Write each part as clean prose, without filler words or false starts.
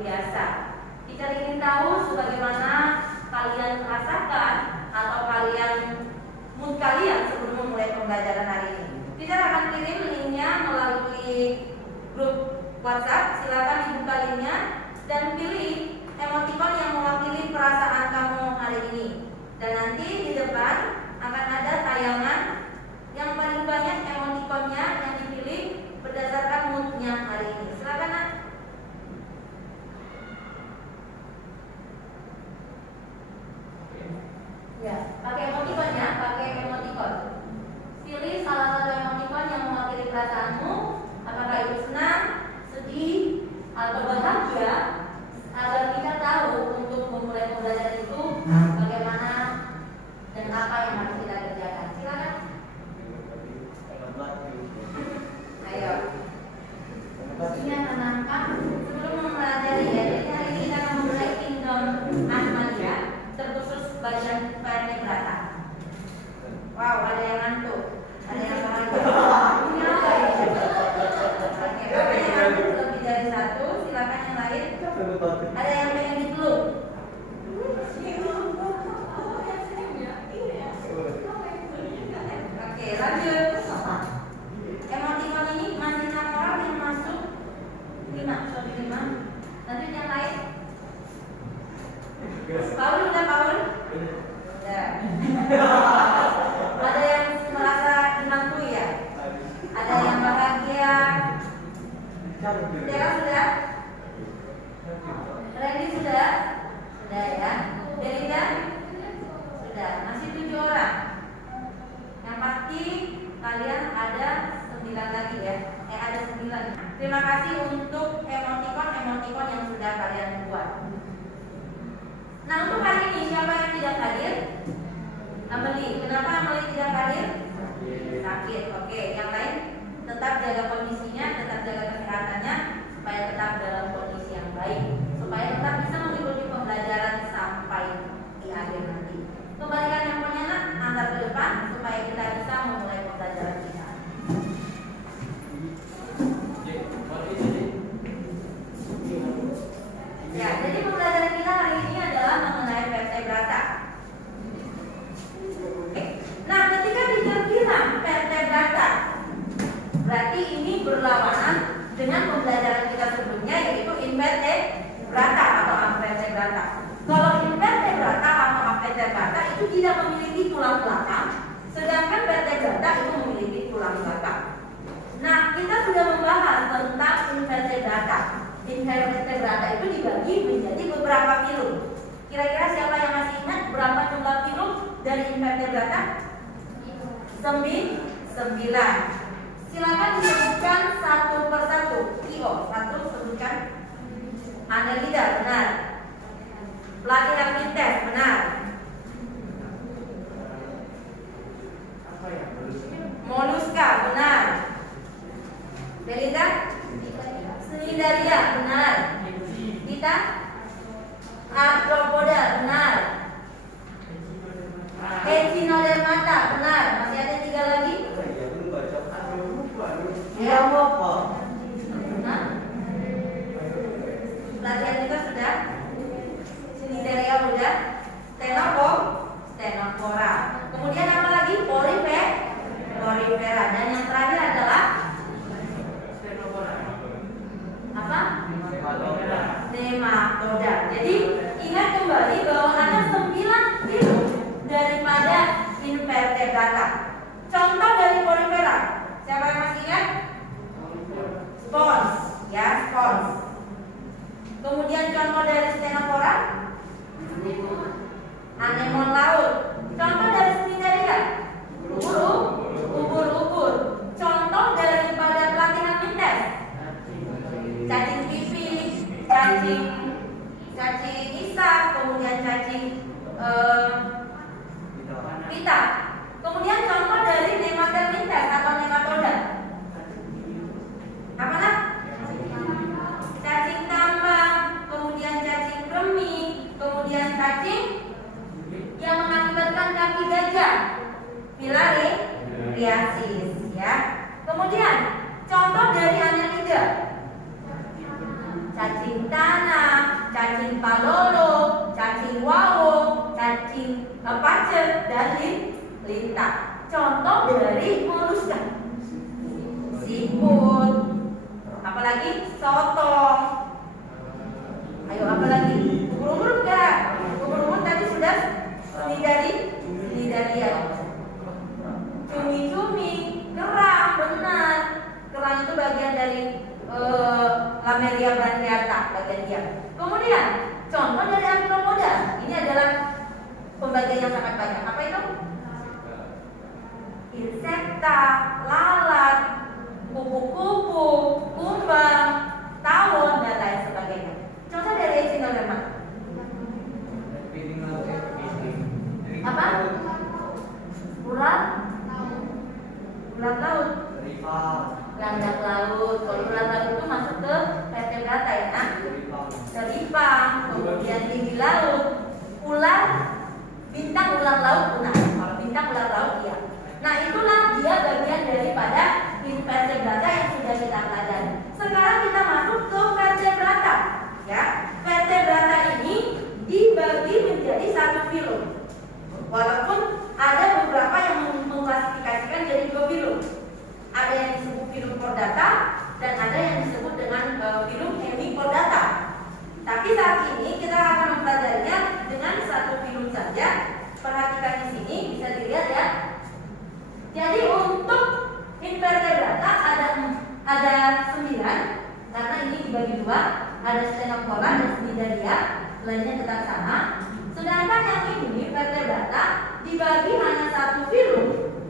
biasa. Teacher ingin tahu sebagaimana kalian rasakan atau mood kalian sebelum memulai pembelajaran hari ini. Teacher akan kirim linknya melalui grup WhatsApp. Silakan dibuka linknya dan pilih emoticon yang mewakili perasaan kamu hari ini. Dan nanti di depan akan ada tayangan yang paling banyak emoticonnya yang dipilih berdasarkan moodnya hari ini. Silakan Nak. Ya, pakai emoticon ya, pakai emoticon. Pilih salah satu emoticon yang mewakili perasaanmu. Apakah itu senang, sedih, atau bahagia, agar kita tahu untuk memulai pembelajaran itu bagaimana dan apa yang harus kita kerjakan. Silakan. Ayo. Ingat anak-anak, sebelum mempelajari ya, jadi hari ini kita akan memulai Kingdom Ahmadiyah, terkhusus bagian PRT Berata. Wow, ada yang ngantuk, ada yang bahagia. Ini apa ini? Oke, apa yang ngantuk lebih dari satu? Silakan yang lain. Ada yang pengen dipeluk? Oke, lanjut. Emoticon ini masih 6 orang yang masuk 5. Lanjut yang lain. Paul udah Paul? Udah. Ada yang merasa dihantui ya? Ada yang bahagia? Dera sudah? Randy sudah? Sudah ya? Belinda? Sudah. Masih 7 orang. Yang pasti kalian ada 9 lagi ya. Ada 9. Terima kasih untuk emoticon yang sudah kalian buat. Nah, untuk hari ini siapa yang tidak hadir? Ameli. Kenapa Ameli tidak hadir? Sakit. Oke, yang lain tetap jaga kondisinya, tetap jaga kesehatannya supaya tetap dalam kondisi yang baik, supaya tetap bisa mengikuti pembelajaran sampai di akhir nanti. Kembalikan handphonenya Nak, antar ke depan supaya kita bisa memulai pembelajaran kita. Ya, jadi pembelajaran kita hari ini adalah mengenai vertebrata. Nah, ketika teacher bilang vertebrata, berarti ini berlawanan dengan pembelajaran kita sebelumnya, yaitu invertebrata atau amvertebrata. Kalau invertebrata atau amvertebrata itu tidak memiliki tulang belakang, sedangkan vertebrata itu memiliki tulang belakang. Nah, kita sudah membahas tentang invertebrata. Invertebrata itu dibagi menjadi beberapa filum. Kira-kira siapa yang masih ingat berapa jumlah filum dari invertebrata? 9. Silakan disebutkan satu persatu. Satu sebutkan. Annelida, benar. Platyhelminthes, benar. Mollusca, benar. Belinda? Cnidaria, benar. Kita? Arthropoda, benar. Echinodermata, benar. Masih ada 3 lagi? Ya, apa? Pelatihan kita sudah. Cnidaria sudah. Stenopora. Kemudian apa lagi? Porifera. Dan yang terakhir adalah apa? Nematoda. Jadi ingat kembali bahwa ada 9 filum daripada invertebrata. Contoh dari porifera. Siapa yang masih ingat? Spons, ya, spons. Kemudian contoh dari stenopora, anemon laut. Contoh dari cnidaria, ubur-ubur. Contoh daripada platyhelminthes, cacing pipih, cacing isak, kemudian cacing pita. Kemudian contoh dari nematodes atau nematoda. Apa nak? Cacing tambang, kemudian cacing kremi, kemudian cacing yang mengakibatkan kaki gajah, filariasis, ya. Kemudian contoh dari Annelida, cacing tanah, cacing palolo, cacing wawo, cacing pacet, dan lintah. Contoh dari moluska. Siput, apalagi sotong. Ayo apalagi? Ubur-ubur enggak? Ubur-ubur tadi sudah Cnidaria. Cumi-cumi, kerang, benar. Kerang itu bagian dari Lamelia branchiata, bagian dia. Kemudian contoh dari Arthropoda. Ini adalah pembagian yang sangat banyak. Apa itu? Insekta, lalat, kupu-kupu, kumbang, tawon, dan lain sebagainya. Contoh dari Echinoderma. Apa? Ulat laut. Landak laut. Kalau ulat laut itu masuk ke vertebrata ya, nah. Teripang, kemudian lidi laut, ular, bintang ular laut punah. Kalau bintang ular laut iya. Nah itulah dia bagian daripada invertebrata yang sudah kita pelajari. Sekarang kita masuk ke vertebrata. Ya, vertebrata ini dibagi menjadi satu filum. Walaupun ada beberapa yang mengklasifikasikan jadi dua filum. Ada yang disebut filum chordata dan ada yang disebut dengan filum hemichordata. Tapi saat ini kita akan mempelajarinya dengan satu filum saja. Perhatikan di sini bisa dilihat ya. Jadi untuk invertebrata ada 9 karena ini dibagi dua. Ada Ctenophora dan Cnidaria, lainnya tetap sama. Sedangkan yang ini vertebrata dibagi hanya satu filum,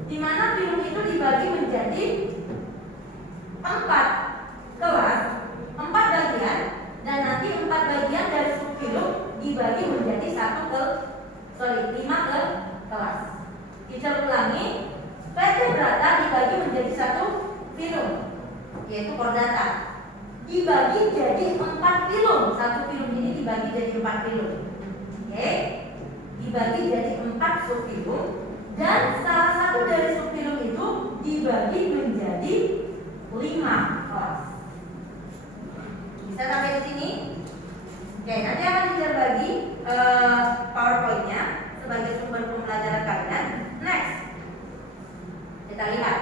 di mana filum itu dibagi menjadi 4 kelas, 4 bagian, dan nanti 4 bagian dari subfilum dibagi menjadi 5 kelas. Kita ulangi, vertebrata dibagi menjadi satu filum, yaitu chordata. Dibagi jadi 4 filum. Satu filum ini dibagi jadi 4 filum. Oke, dibagi jadi 4 subfilum, dan salah satu dari subfilum itu dibagi menjadi 5 kelas. Bisa sampai di sini? Oke, nanti akan dibagi PowerPoint-nya sebagai sumber pembelajaran kalian. Next, kita lihat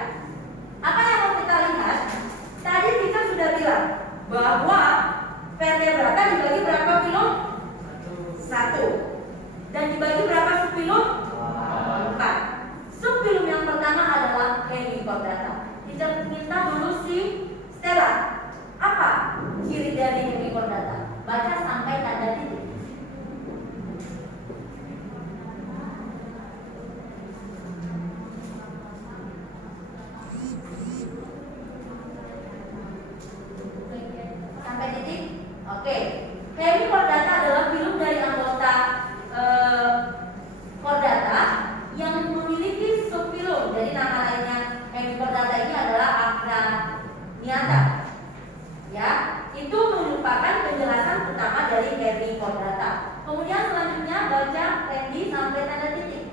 apa yang mau kita lihat. Tadi kita sudah bilang bahwa vertebrata dibagi berapa filum? 1. Dan dibagi berapa subfilum? 4. Subfilum yang pertama adalah hemichordata. Kita minta dulu si Stella. Apa ciri dari hemichordata? Baca sampai tanda titik. Sampai titik? Oke. Hemichordata adalah filum dari anggota chordata yang memiliki subfilum. Jadi nama lainnya hemichordata ini adalah Acraniata. Ya, itu merupakan penjelasan pertama dari hemichordata. Kemudian selanjutnya baca Randy sampai tanda titik.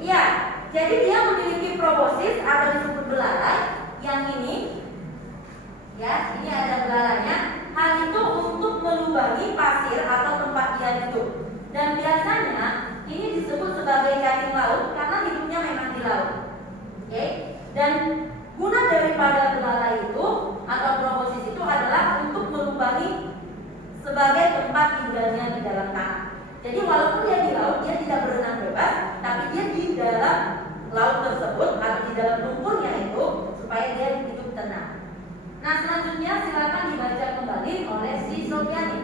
Iya, jadi dia memiliki proboscis atau disebut belalai. Yang ini, ya, ini ada belalainya. Hal itu untuk melubangi pasir atau tempat dia hidup. Dan biasanya ini disebut sebagai cacing laut karena hidupnya memang di laut. Oke? Dan guna daripada belalai itu atau proboscis itu adalah untuk melubangi sebagai tempat tinggalnya di dalam tanah. Jadi walaupun dia di laut, dia tidak berenang bebas, tapi dia di dalam laut tersebut atau di dalam lumpurnya itu supaya dia hidup tenang. Nah selanjutnya silakan dibaca kembali oleh si Sofiani.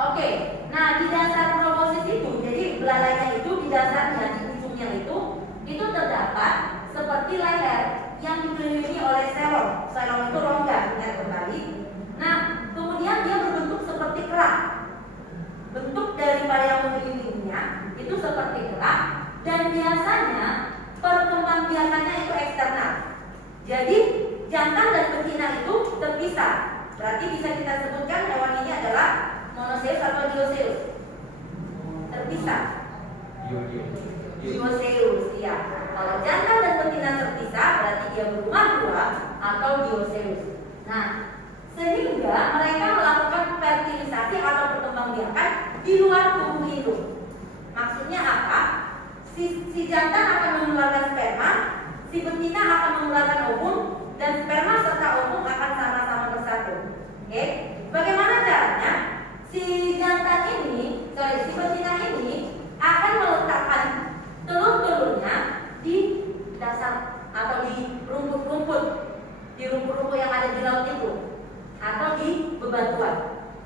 Oke, nah di dasar proboscis itu, jadi belalainya itu di dasarnya, di ujungnya itu terdapat seperti leher yang dikelilingi oleh selon. Selon itu rongga, ingat kembali. Nah, kemudian dia berbentuk seperti kerak. Bentuk daripada yang mengelilinginya itu seperti kerak, dan biasanya perkembangbiakannya itu eksternal. Jadi jantan dan betina itu terpisah. Berarti bisa kita sebutkan hewan ini adalah monoceus atau dioceus? Terpisah. Dioceus, iya. Kalau jantan dan betina terpisah berarti dia berumah dua atau dioceus. Nah, sehingga mereka melakukan fertilisasi atau perkembangbiakan di luar tubuh induk. Maksudnya apa? Si jantan akan mengeluarkan sperma, si betina akan mengeluarkan ovum, dan sperma serta ovum akan sama-sama bersatu. Oke? Bagaimana caranya? Si betina ini akan meletakkan telur-telurnya di dasar atau di rumput-rumput yang ada di laut itu, atau di bebatuan.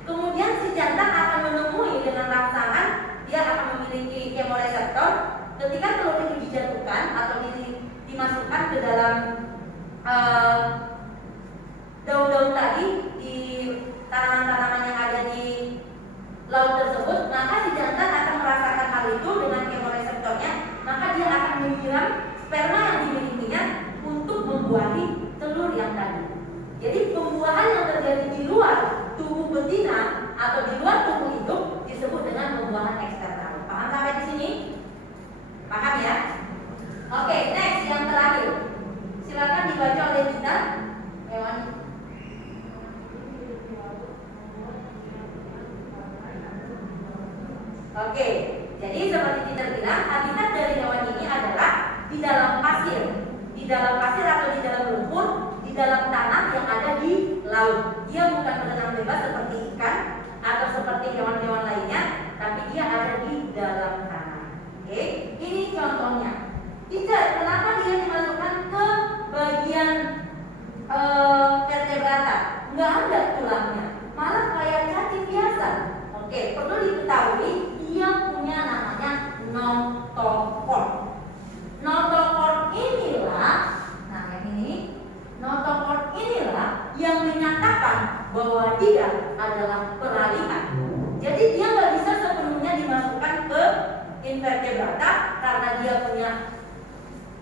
Kemudian si jantan akan menemui dengan rangsangan, dia akan memiliki kemoreseptor. Ketika telur itu dijatuhkan atau dimasukkan ke dalam daun-daun tadi di tanaman-tanaman yang ada di laut tersebut, maka si jantan akan merasakan hal itu dengan kemoreseptornya, maka dia akan menyiram sperma yang dimilikinya untuk membuahi telur yang tadi. Jadi pembuahan yang terjadi di luar tubuh betina atau di luar tubuh induk disebut dengan pembuahan eksternal. Paham sampai di sini? Paham ya? Oke, next yang terakhir. Silakan dibaca oleh kita. Hewan. Oke, jadi seperti kita bilang, habitat dari hewan ini adalah di dalam pasir. Di dalam pasir atau di dalam lumpur, di dalam tanah yang ada di laut. Dia bukan berenang bebas seperti ikan atau seperti hewan-hewan lainnya, tapi dia ada di dalam tanah. Oke, ini contohnya. Tidak, kenapa dia dimasukkan ke bagian vertebrata? Nggak ada tulangnya, malah kayak cacing biasa. Oke, perlu diketahui dia punya namanya notochord. Notochord inilah, nah yang ini, notochord inilah yang menyatakan bahwa dia adalah peralihan. Jadi dia nggak bisa sepenuhnya dimasukkan ke invertebrata karena dia punya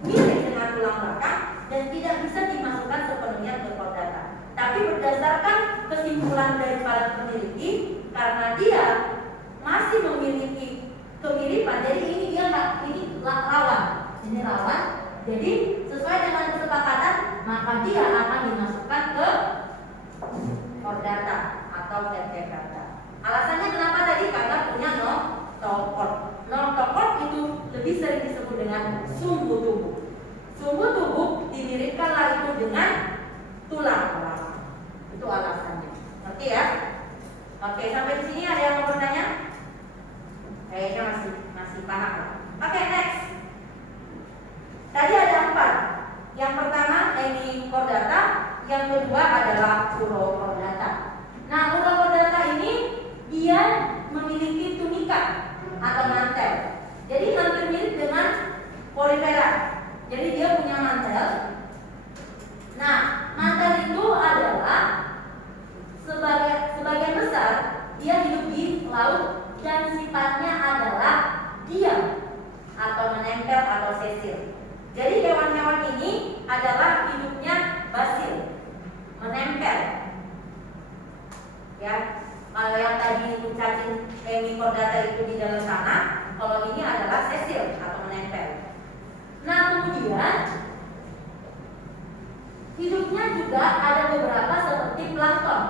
mirip dengan tulang belakang dan tidak bisa dimasukkan sepenuhnya ke chordata. Tapi berdasarkan kesimpulan dari para peneliti, karena dia masih memiliki kemiripan, jadi ini dia rawan. Ini rawan. Jadi sesuai dengan kesepakatan, maka dia akan dimasukkan ke chordata atau vertebrata. Alasannya kenapa tadi? Karena punya notochord. Notochord itu lebih sering disebut dengan sumbu tubuh. Sumbu tubuh dimiripkanlah itu dengan tulang belakang. Itu alasannya. Ngerti ya? Oke, sampai di sini ada yang mau bertanya? Kayaknya masih paham. Oke, next. Tadi ada 4. Yang pertama Hemichordata, yang kedua adalah Urochordata. Nah, Urochordata ini dia memiliki tunika atau mantel. Jadi hampir mirip dengan Porifera. Jadi dia punya mantel. Nah, mantel itu adalah sebagian besar dia hidup di laut dan sifatnya adalah diam atau menempel atau sesil. Jadi hewan-hewan ini adalah hidupnya basil, menempel. Ya, kalau yang tadi cacing Hemichordata itu di dalam tanah, kalau ini adalah sesil atau menempel. Nah, kemudian hidupnya juga ada beberapa seperti plankton.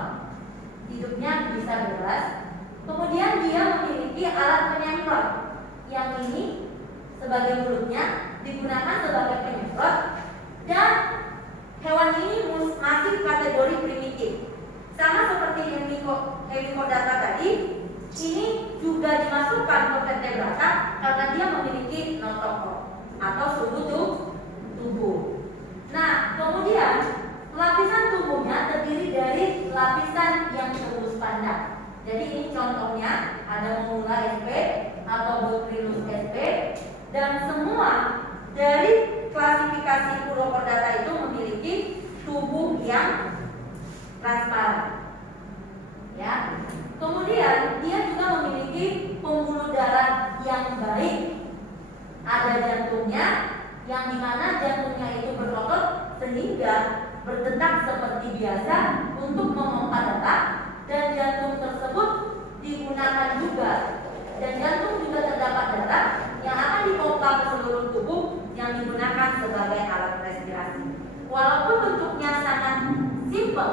Hidupnya bisa bebas. Kemudian dia memiliki alat penyemprot. Yang ini sebagai mulutnya digunakan sebagai penyemprot, dan hewan ini masih kategori primitif. Sama seperti Hemichordata tadi, ini juga dimasukkan ke vertebrata karena dia memiliki notochord atau sumbu tubuh. Nah, kemudian lapisan tubuhnya terdiri dari lapisan yang tembus pandang. Jadi ini contohnya ada Momula sp atau Botrytis sp, dan semua dari klasifikasi Urochordata itu memiliki tubuh yang transparan. Ya. Kemudian dia juga memiliki pembuluh darah yang baik. Ada jantungnya, yang dimana jantungnya itu berotot sehingga berdetak seperti biasa untuk memompa darah digunakan juga. Dan jantung juga terdapat darah yang akan dipompa ke seluruh tubuh yang digunakan sebagai alat respirasi. Walaupun bentuknya sangat simpel,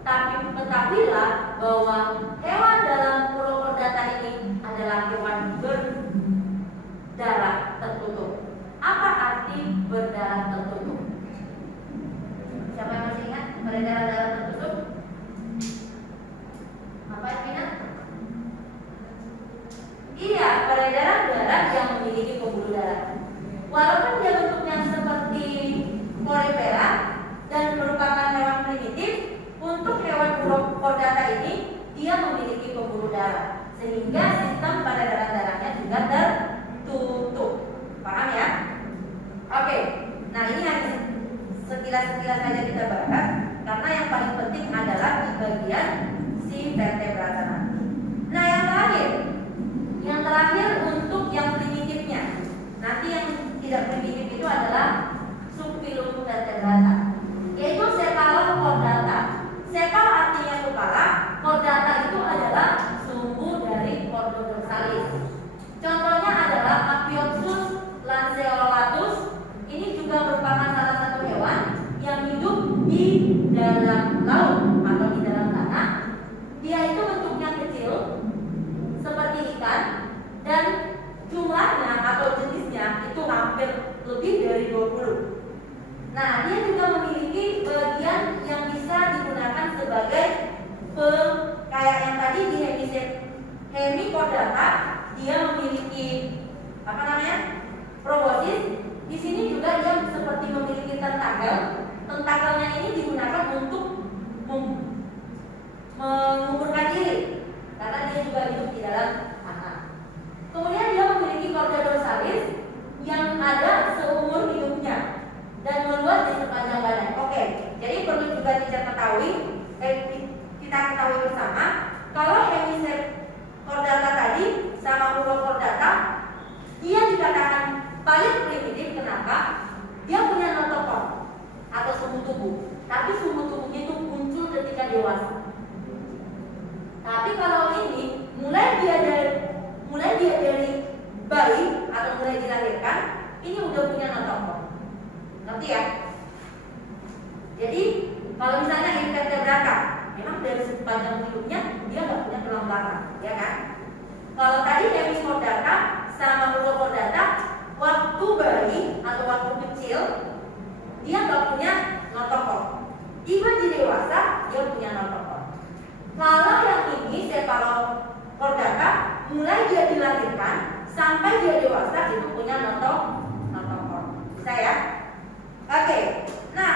tapi ketahuilah bahwa hewan dalam Urochordata ini adalah hewan berdarah tertutup. Apa arti berdarah tertutup? Siapa yang masih ingat berdarah tertutup? Apa artinya? Iya, peredaran darah yang memiliki pembuluh darah. Walaupun dia bentuknya seperti Porifera dan merupakan hewan primitif, untuk hewan Urochordata ini dia memiliki pembuluh darah, sehingga sistem peredaran darahnya juga tertutup. Paham ya? Oke, nah ini hanya sekilas-sekilas saja kita bahas, karena yang paling penting adalah di bagian si vertebrata nanti. Nah yang terakhir untuk yang primitifnya. Nanti yang tidak primitif itu adalah subfilum vertebrata, yaitu Cephalochordata. Cephal artinya kepala, chordata itu adalah sumbu dari Chordodorsalis. Contohnya adalah Apioxus lanceolatus. Ini juga merupakan salah satu hewan yang hidup di dalam laut atau di dalam tanah. Dia itu bentuknya kecil seperti ikan, dan jumlahnya atau jenisnya itu hampir lebih dari 20. Nah, dia juga memiliki bagian yang bisa digunakan sebagai kayak yang tadi di Hemichordata, dia memiliki proboscis. Di sini juga dia seperti memiliki tentakel. Tentakelnya ini digunakan untuk mengumpulkan diri, karena dia juga hidup di dalam tanah. Kemudian dia memiliki chorda dorsalis yang ada seumur hidupnya dan meluas di sepanjang badan. Oke, jadi perlu juga kita ketahui bersama kalau Hemichordata tadi sama Urochordata dia dikatakan paling primitif. Kenapa? Dia punya notochord atau sumbu tubuh, tapi sumbu tubuhnya itu muncul ketika dewasa. Tapi kalau ini mulai dia dari bayi atau mulai dilahirkan, ini udah punya notochord. Ngerti ya? Jadi kalau misalnya invertebrata, memang dari sepanjang hidupnya dia nggak punya tulang belakang, ya kan? Kalau tadi Hemichordata sama Urochordata, waktu bayi atau waktu kecil dia nggak punya notochord. Even di dewasa dia punya notochord. Kalau yang ini Cephalochordata, mulai dia dilahirkan sampai dia dewasa itu punya notochord. Bisa ya? Oke. Nah,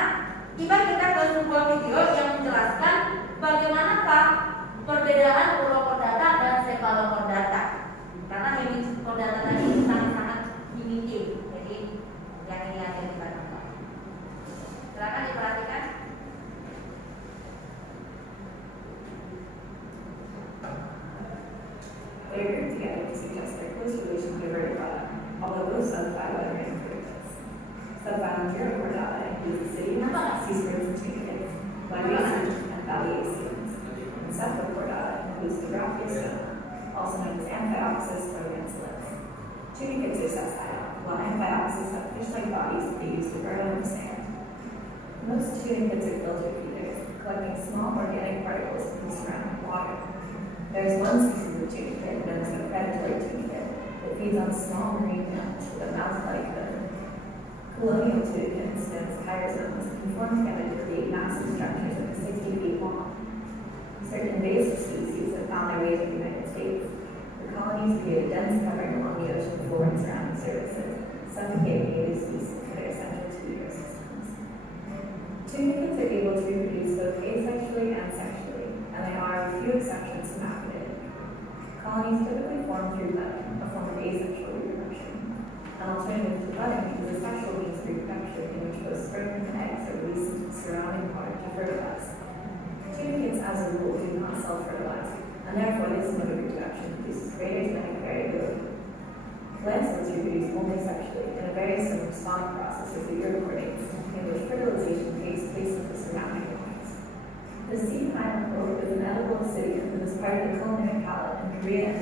tiba kita ke sebuah video yang menjelaskan bagaimanakah perbedaan Urochordata dan Cephalochordata. Karena Hemichordata tadi sangat-sangat primitif. Jadi yang ini aja kita nonton. Silakan diperhatikan. They are grouped together to suggest their close relation to vertebrata, although both subphylum are invertebrates. Subphylum Urochordata includes the city seaspreads and tunicates, Limnaceans and Thalliaceans. And Cephalochordata includes the Graphiostoma, also known as Amphioxus or Lanceolens. Tunicates are sessile, while Amphioxus have fish-like bodies that they use to burrow in the sand. Most tunicates are filter feeders, collecting small organic particles from surrounding water. There is one species of tunicate known as a predatory tunicate that feeds on small marine mammals with a mouth-like hood. Colonial tunicates, known as chirosomes, can form together to create massive structures that are 60 feet long. Certain invasive species have found their way to the United States. The colonies create a dense covering along the ocean floor and surrounding surfaces, suffocating native species that are essential to ecosystems. Tunicates are able to reproduce both asexually and sexually, and they are, with few exceptions, hermaphroditic. Colonies typically form through budding, a form of asexual reproduction. An alternative to budding is a sexual means of reproduction in which both sperm and eggs are released into the surrounding water to fertilize. Tunicates, as a rule, do not self-fertilize, and therefore this mode of reproduction produces greater genetic variability. Lanceolens reproduce only sexually in a very similar spawning process as the Urochordates, in which fertilization takes place with the surrounding waters. The sea pineapple is an edible obsidian that is part of the culinary palate in Korea and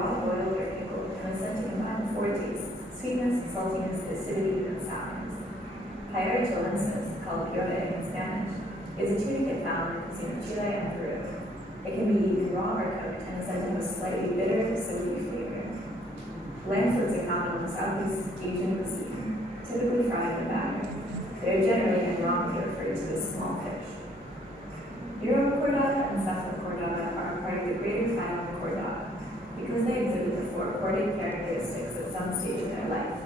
raw, boiled, or pickled and is said to combine four tastes: sweetness, saltiness, acidity, and sourness. Paella chilensis, called puré in Spanish, is a tunic found in the cuisine of Chile and Peru. It can be eaten raw or cooked and is said to have a slightly bitter, soapy flavor. Lamb flips are found in the Southeast Asian cuisine, typically fried in batter. They are generally and wrongly referred to as small fish. Eurochordata and Cephalochordata are a part of the greater phylum Chordata because they exhibit the four chordate characteristics at some stage in their life.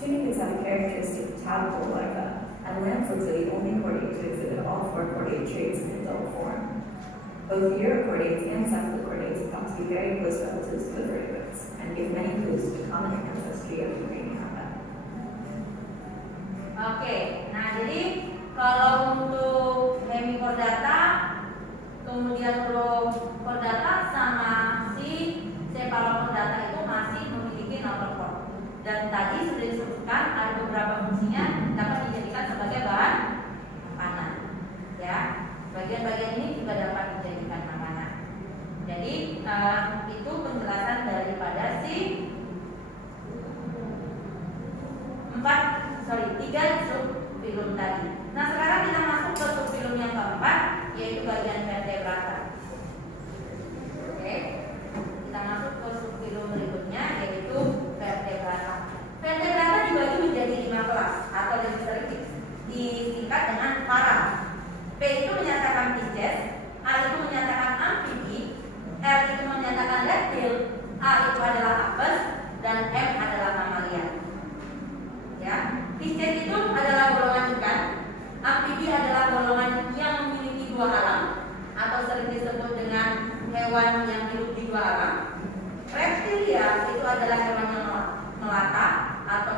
Tunicates have a characteristic tadpole larva, and lamb flips are the only chordate to exhibit all four chordate traits in adult form. Both Urochordates and Cephalochordates are thought to be very close relatives to the vertebrates and give many clues to the common ancestry of the Rheiniana. Oke, nah jadi kalau untuk Hemichordata, kemudian Urochordata sama si Cephalochordata itu masih memiliki novel form. Dan tadi sudah disebutkan ada beberapa fungsinya dapat dijadikan sebagai bahan makanan. Ya, bagian-bagian ini juga dapat dijadikan makanan. Jadi itu penjelasan daripada si 3 subfilum tadi. Nah sekarang kita masuk ke subfilum yang keempat, yaitu bagian vertebrata. Oke, kita masuk ke subfilum berikutnya, yaitu vertebrata. Vertebrata dibagi menjadi 5 kelas atau lebih sering disingkat dengan para. P itu menyatakan Pisces, A itu menyatakan amfibi, R itu menyatakan reptil, A itu adalah apes, dan M adalah mamalia. Ya, Pisces itu adalah golongan ikan, amfibi adalah golongan yang memiliki 2 alam atau sering disebut dengan hewan yang hidup di 2 alam. Reptilia itu adalah hewan yang melata atau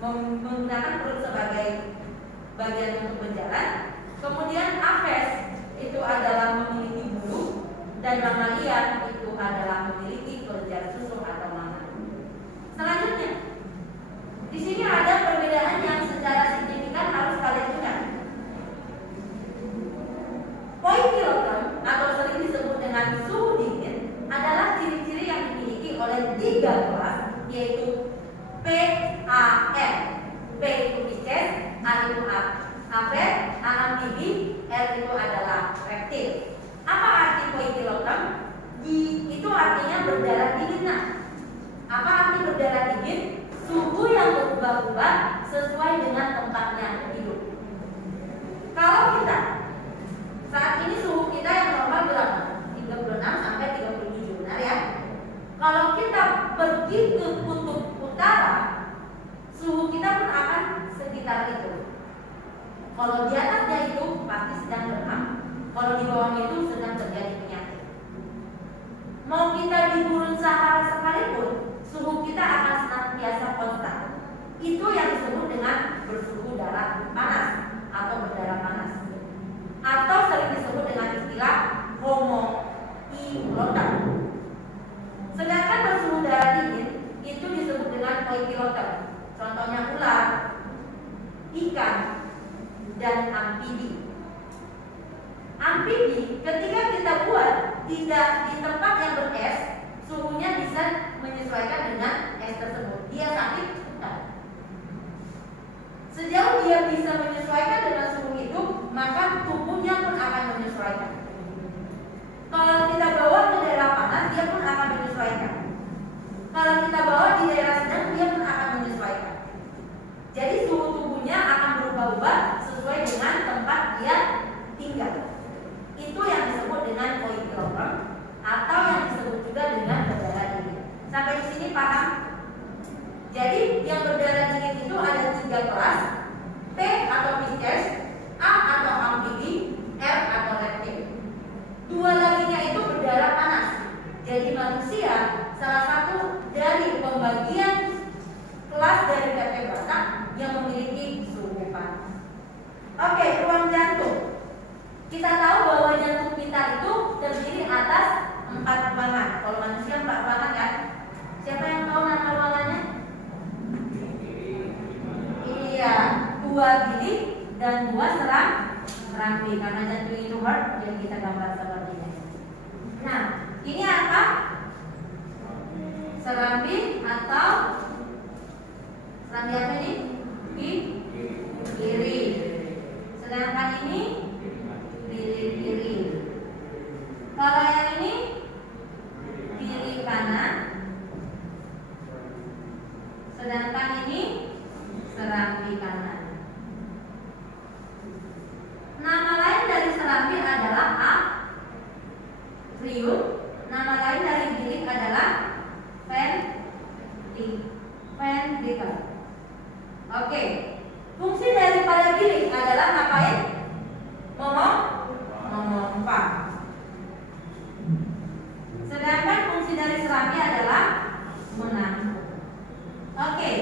menggunakan perut sebagai bagian untuk berjalan. Kemudian apes itu adalah memiliki bulu, dan mamalia itu adalah memiliki kelenjar susu atau mama. Selanjutnya, di sini ada perbedaan yang secara signifikan harus kalian ingat. Poikiloton atau sering disebut dengan suhu dingin adalah ciri-ciri yang dimiliki oleh 3 kelas, yaitu P, A, M. P itu Pisces, A itu apes, A amfibi, R itu adalah reptil. Apa arti poikiloton? Itu artinya berdarah dingin. Nah, apa arti berdarah dingin? Suhu yang berubah-ubah sesuai dengan tempatnya hidup. Kalau kita saat ini suhu kita yang normal berapa? 36 sampai 37, benar ya? Kalau kita pergi ke kutub utara, suhu kita pun akan sekitar itu. Kalau di atasnya itu pasti sedang demam, kalau di bawahnya itu sedang terjadi penyakit. Mau kita di gurun Sahara sekalipun, suhu kita akan senantiasa konstan. Itu yang disebut dengan bersuhu darah panas atau berdarah panas, atau sering disebut dengan istilah homoiloton. Sedangkan bersuhu darah dingin itu disebut dengan poikiloton. Contohnya ular, ikan, dan amfibi. Amfibi ketika kita buat tidak di tempat yang beres, suhunya bisa menyesuaikan dengan es tersebut. Dia sakit, bukan. Sejauh dia bisa menyesuaikan dengan suhu itu, maka tubuhnya pun akan menyesuaikan. Kalau kita bawa ke daerah panas, dia pun akan menyesuaikan. Kalau kita bawa di daerah sedang, dia pun akan menyesuaikan. Jadi suhu tubuhnya akan berubah-ubah sesuai dengan tempat dia tinggal. Itu yang disebut dengan poikiloton atau yang disebut juga dengan berdarah dingin. Sampai di sini paham? Jadi yang berdarah dingin itu ada 3 kelas: P atau Pisces, A atau amfibi, R atau reptil. 2 laginya itu berdarah panas. Jadi manusia salah satu dari pembagian kelas dari vertebrata yang memiliki suhu panas. Oke, ruang jantung. Kita tahu bahwa jantung kita itu terdiri atas 4 ruangan. Kalau manusia 4 ruangan kan? Siapa yang tahu nama ruangannya? Iya, 2 bilik dan 2 serambi. Karena jantung itu heart, jadi kita gambar seperti ini. Nah, ini apa? serambi atau serambi apa ini? Kiri. Sedangkan ini kiri. Kalau yang ini kiri kanan. Sedangkan ini serambi kanan. Nama lain dari serambi adalah atrium. Nama lain dari bilik adalah ventricle. Oke. Fungsi daripada bilik adalah ngapain? Memompa. Sedangkan fungsi dari serambi adalah menampung. Oke.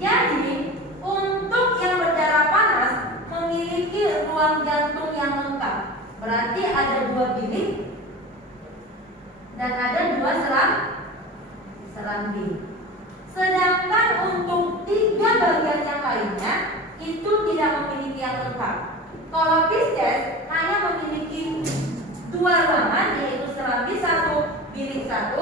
Jadi untuk yang berdarah panas memiliki ruang jantung yang lengkap. Berarti ada 2 bilik dan ada 2 serambi. Sedangkan untuk 3 bagian yang lainnya itu tidak memiliki yang lengkap. Kalau Pisces hanya memiliki 2 ruangan, yaitu serambi 1, bilik 1.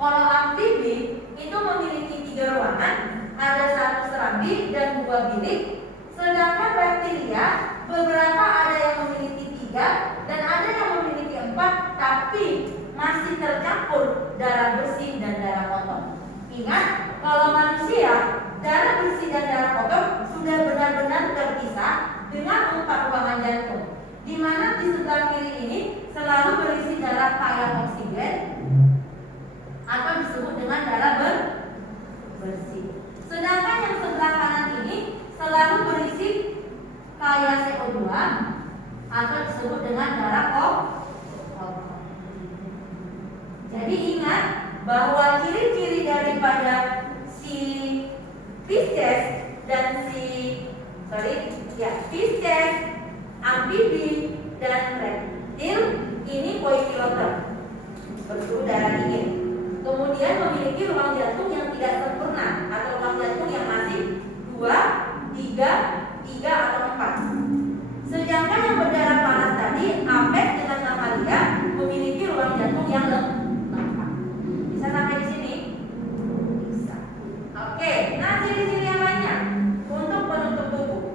Kalau amfibi itu memiliki 3 ruangan, ada 1 serambi dan 2 bilik. Sedangkan reptilia beberapa ada yang memiliki 3 dan ada yang memiliki 4, tapi masih tercampur darah bersih dan darah kotor. Ingat, kalau manusia darah bersih dan darah kotor sudah benar-benar terpisah dengan 4 ruangan jantung, di mana di sebelah kiri ini selalu berisi darah kaya oksigen atau disebut dengan darah bersih. Sedangkan yang sebelah kanan ini selalu berisi kaya CO2 atau disebut dengan darah kotor. Jadi ingat bahwa ciri-ciri daripada si Pisces dan Pisces, amfibi dan reptil ini poikiloter, bersuhu darah dingin. Kemudian memiliki ruang jantung yang tidak sempurna atau ruang jantung yang masih 2, 3 atau 4. Sedangkan yang berdarah panas tadi, Apes dengan Mamalia memiliki ruang jantung yang lengkap. Bisa sampai di sini? Bisa. Oke, nah ciri-ciri yang lainnya untuk penutup tubuh.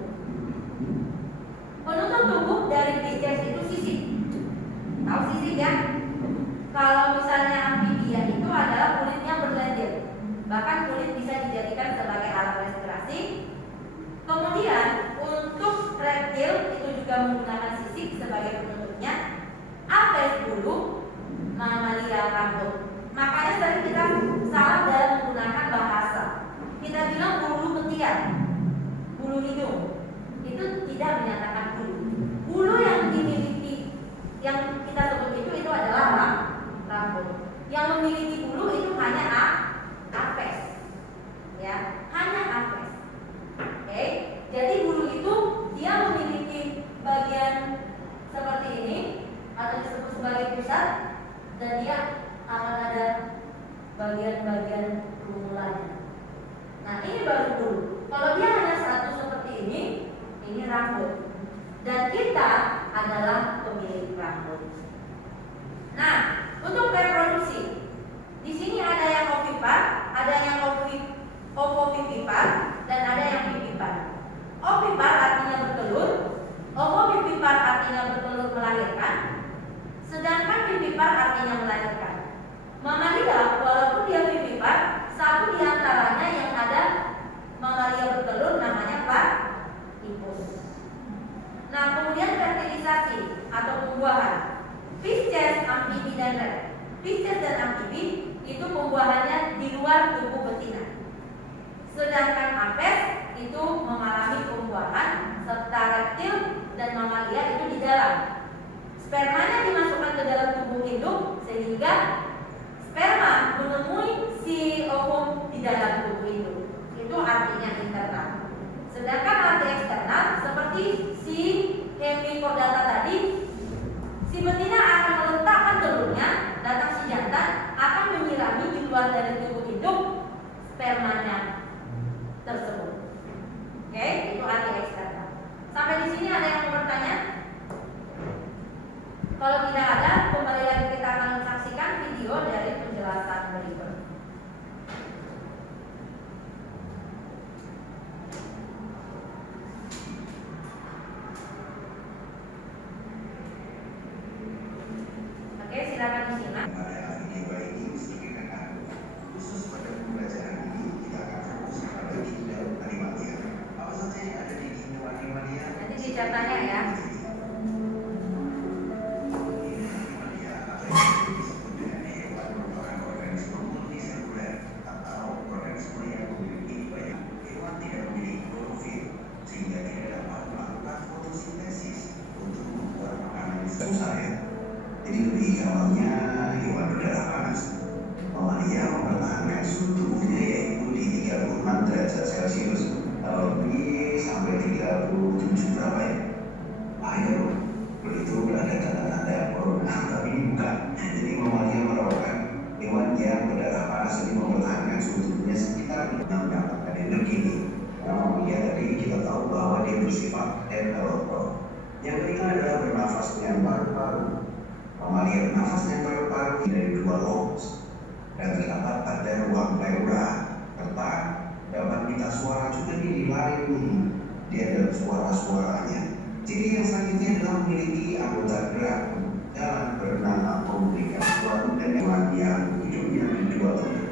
Penutup tubuh dari Pisces itu sisik. Tahu sisik ya? Kalau misalnya amfibia itu adalah kulitnya berlendir. Bahkan kulit bisa dijadikan sebagai alat respirasi. Kemudian untuk reptil itu juga menggunakan sisik sebagai penutupnya. Apes bulu, Mamalia rambut. Makanya tadi kita salah dalam menggunakan bahasa. Kita bilang bulu ketiak, bulu hidung. Itu tidak menyatakan bulu. Bulu yang dimiliki, yang kita sebut itu adalah rambut. Yang memiliki bulu itu hanya apes, ya, hanya apes. Oke, jadi bulu itu dia memiliki bagian seperti ini atau disebut sebagai pusat, dan dia akan ada bagian-bagian rumulannya. Nah, ini baru bulu. Kalau dia hanya satu seperti ini rambut. Dan kita adalah pemilik rambut. Nah, untuk reproduksi, di sini ada yang ovipar, ada yang ovovivipar, dan ada yang vivipar. Ovipar artinya bertelur, ovovivipar artinya bertelur melahirkan, sedangkan vivipar artinya melahirkan. Mamalia, walaupun dia vivipar, satu di antaranya yang ada mamalia bertelur namanya platypus. Nah, kemudian fertilisasi atau pembuahan. Pisces, amfibi dan Pisces dan amfibi itu pembuahannya di luar tubuh betina. Sedangkan Apes itu mengalami pembuahan, serta reptil dan mamalia itu di dalam. Spermanya dimasukkan ke dalam tubuh induk sehingga sperma menemui si ovum di dalam tubuh induk. Itu artinya internal. Sedangkan arti eksternal seperti si hemipodata tadi, si betina akan meletakkan telurnya, datang si jantan akan menyirami di luar dari tubuh induk spermanya tersebut. Oke, itu arti eksternal. Sampai di sini ada yang mau bertanya? Kalau tidak ada, kembali lagi kita akan menyaksikan video dari penjelasan berikut. Jadi lebih awalnya hewan berdarah panas. Mamalia mempertahankan suhu tubuhnya yaitu di 36 derajat Celcius lebih sampai 37 berapa ya? Bahaya loh. Begitu berada tanda-tanda corona, tapi ini bukan. Jadi mamalia merupakan hewan yang berdarah panas, jadi mempertahankan suhu tubuhnya sekitar mendapatkan energi ini. Karena mamalia tadi kita tahu bahwa dia bersifat enterotrop. Yang ketiga adalah bernafas dengan paru-paru. Mamalia bernafas dengan paru-paru dari dua lobus dan terdapat pada ruang pleura serta dapat minta suara juga di laring dia dalam suara-suaranya. Ciri yang selanjutnya adalah memiliki anggota gerak dalam berenang atau memberikan suatu dan hewan yang hidupnya di dua tempat.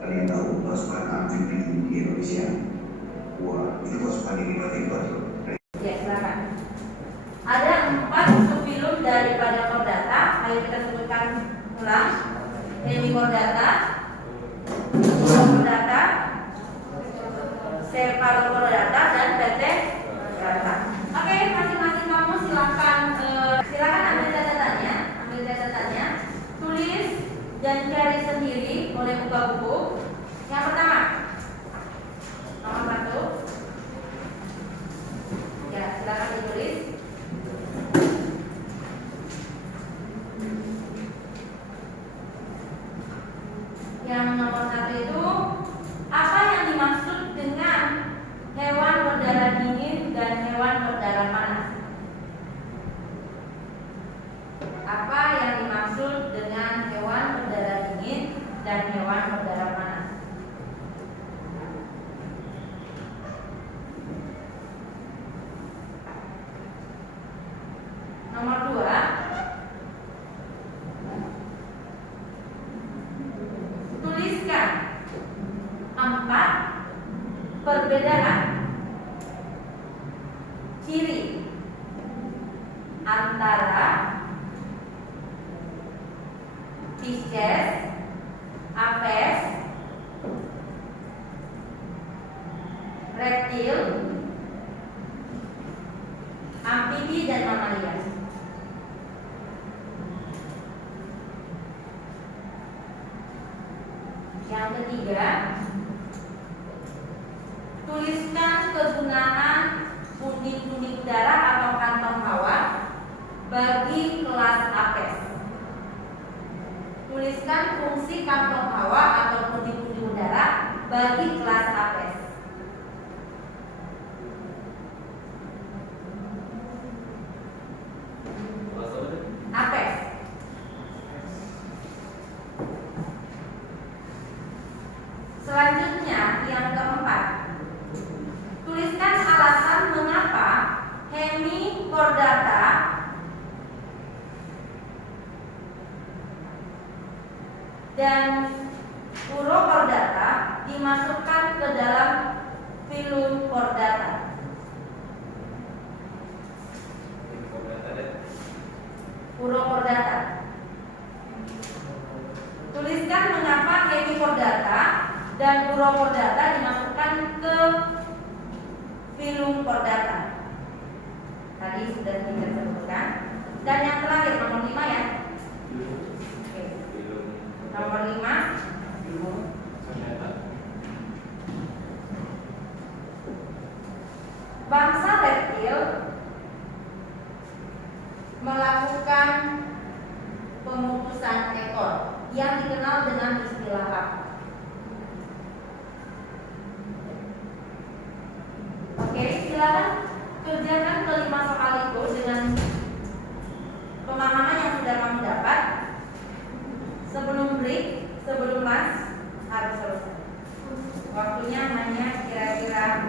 Kalian tahu pasukan amfibi di Indonesia? Wah, itu pasukan ini hebat loh. Ya, silakan. Ada 4 subfilum daripada chordata. Ayo kita sebutkan ulang. Hemichordata, Chordata, Cephalochordata, dan Vertebrata. Oke, masing-masing kamu silakan ambil catatannya, tulis dan cari sendiri oleh buka buku. Yang pertama, nomor 1. Ya, silakan ditulis. Yang nomor 1 itu, apa yang dimaksud dengan hewan berdarah dingin dan hewan berdarah panas? Apa yang dimaksud dengan hewan berdarah dingin dan hewan berdarah panas? Nomor 2, tuliskan 4 perbedaan ciri antara Pisces, Apes, reptil, amfibi, dan mamalia. Yang ketiga, tuliskan kegunaan pundi-pundi udara atau kantong hawa bagi kelas Apes. Tuliskan fungsi kantong hawa atau pundi-pundi udara bagi kelas Apes. Apes. Selanjutnya, yang keempat, tuliskan alasan mengapa Hemichordata dan Urochordata dimasukkan ke dalam filum Chordata. Urochordata. Tuliskan mengapa Hemichordata dan Urochordata dimasukkan ke filum Chordata. Tadi sudah kita sebutkan. Dan yang terakhir, nomor 5 ya. Oke. Nomor 5, bangsa reptil melakukan pemutusan ekor yang dikenal dengan istilah apa? Oke, silakan kerjakan kelima soal itu dengan pemahaman yang sudah kamu dapat. Sebelum break, sebelum lunch harus selesai. Waktunya hanya kira-kira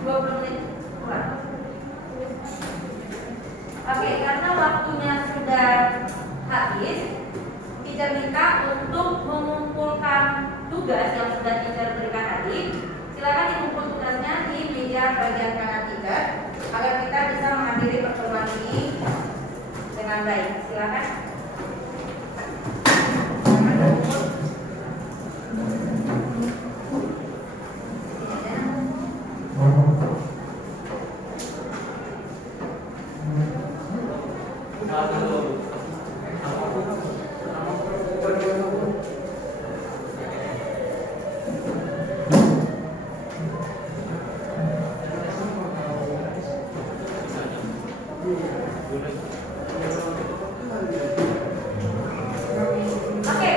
20 menit kurang. Oke, karena waktunya sudah habis, teacher minta untuk mengumpulkan tugas yang sudah teacher berikan tadi. Silakan dikumpul tugasnya di meja bagian kanan teacher agar kita bisa mengakhiri pertemuan ini dengan baik. Silakan. Oke,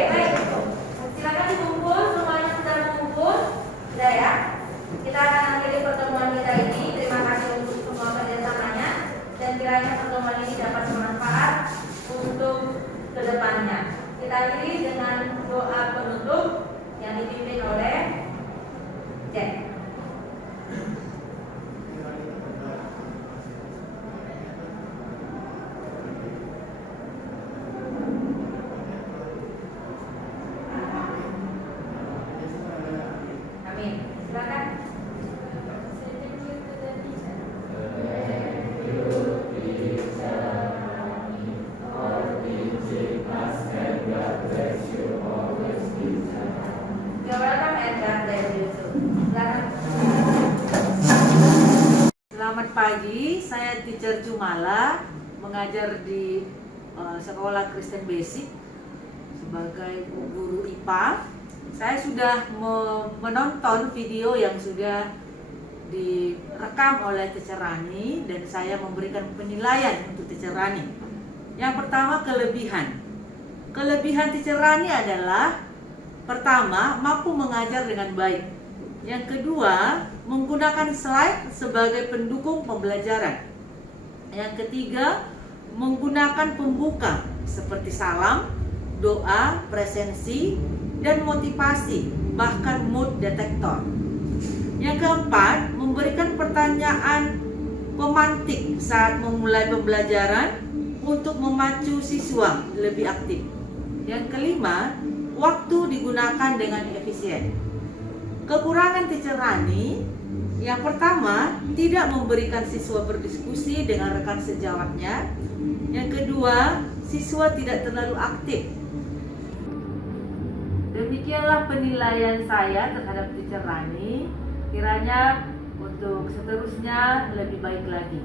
baik. Silakan dikumpul, semuanya sudah mengumpul. Sudah ya. Kita akan akhiri pertemuan kita ini. Terima kasih untuk semua kerjasamanya. Dan kiranya pertemuan ini dapat bermanfaat untuk kedepannya. Kita akhiri dengan doa penutup yang dipimpin oleh Jack. Amin. Silakan. You're welcome and God bless you too. Silakan. Selamat pagi, saya Teacher Jumala, mengajar di Sekolah Kristen Basic sebagai guru IPA. Saya sudah menonton video yang sudah direkam oleh Teacher Rani dan saya memberikan penilaian untuk Teacher Rani. Yang pertama, kelebihan. Kelebihan Teacher Rani adalah pertama, mampu mengajar dengan baik. Yang kedua, menggunakan slide sebagai pendukung pembelajaran. Yang ketiga, menggunakan pembuka seperti salam, doa, presensi, dan motivasi, bahkan mood detector. Yang keempat, memberikan pertanyaan pemantik saat memulai pembelajaran untuk memacu siswa lebih aktif. Yang kelima, waktu digunakan dengan efisien. Kekurangan Teacher Rani, yang pertama, tidak memberikan siswa berdiskusi dengan rekan sejawatnya. Yang kedua, siswa tidak terlalu aktif. Demikianlah penilaian saya terhadap Teacher Rani. Kiranya untuk seterusnya lebih baik lagi.